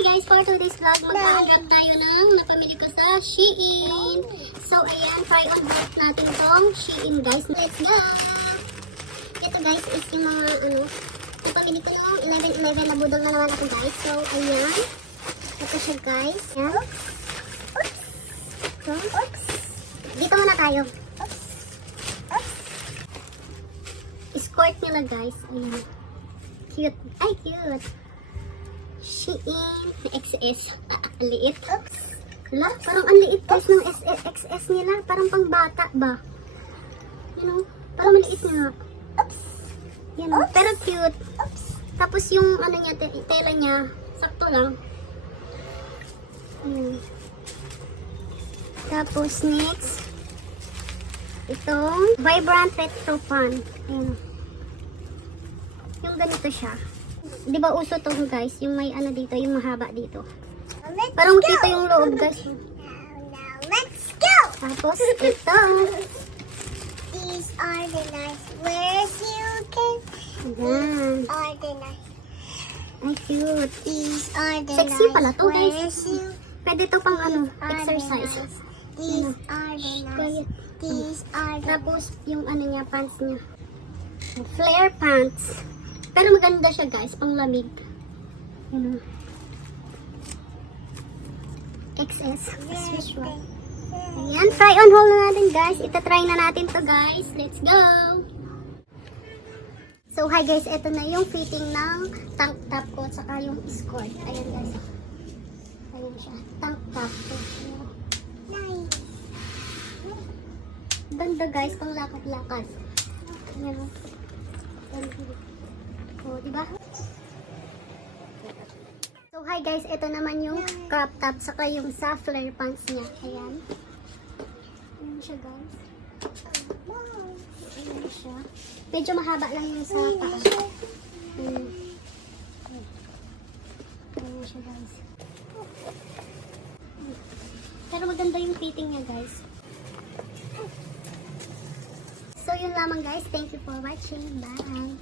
guys, for today's vlog, mag-unwrap tayo ng napamili ko sa Shein. So ayan, try on vlog natin tong Shein guys. Let's go! Ito guys is yung mga napamili ko yung 11-11 na budol na naman ako guys. So ayan, ito siya guys. Ayan. Oops. Dito muna tayo. Skirt nila guys. Ayan. Cute. Ay, cute. Shein XS. Liit. Oops. Wala, parang ang liit guys ng XS nila. Parang pang bata ba? You know, parang maliit nga. Oops. Yan. Pero cute. Oops. Tapos yung ano niya, tela niya, sakto lang. Ayan. Tapos next, itong Vibrant Retro Fun. Ayan. Yung ganito siya. Di ba uso to guys? Yung may ano dito, yung mahaba dito. Parang makita yung loob guys. Now let's go! Tapos ito. These are the nice wears you can. Ayan. Are the nice. Ay, cute. These are the Sexy nice pala to guys. wears you Pwede to pang ano, are the exercise. nice. These are the nice. Quiet. These are the Tapos yung ano niya, pants niya. Flare pants. Pero maganda siya guys, pang lamig. Yun. XS, as usual. Ayan, try on haul na natin guys. Itatry na natin to guys. Let's go! So hi guys, ito na yung fitting ng tank top ko saka yung skirt. Ayan guys. Ayan siya, tank top ko. nice. Ganda guys, pang lakad-lakad. Ayan o. O, diba? So hi guys, ito naman yung crop top saka yung sa flare pants niya. Ayan. Ayan siya guys. Ayan siya. Medyo mahaba lang yung sa paa. Ayan. Ayan siya guys. Pero maganda yung fitting niya guys. So yun lamang guys. Thank you for watching. Bye!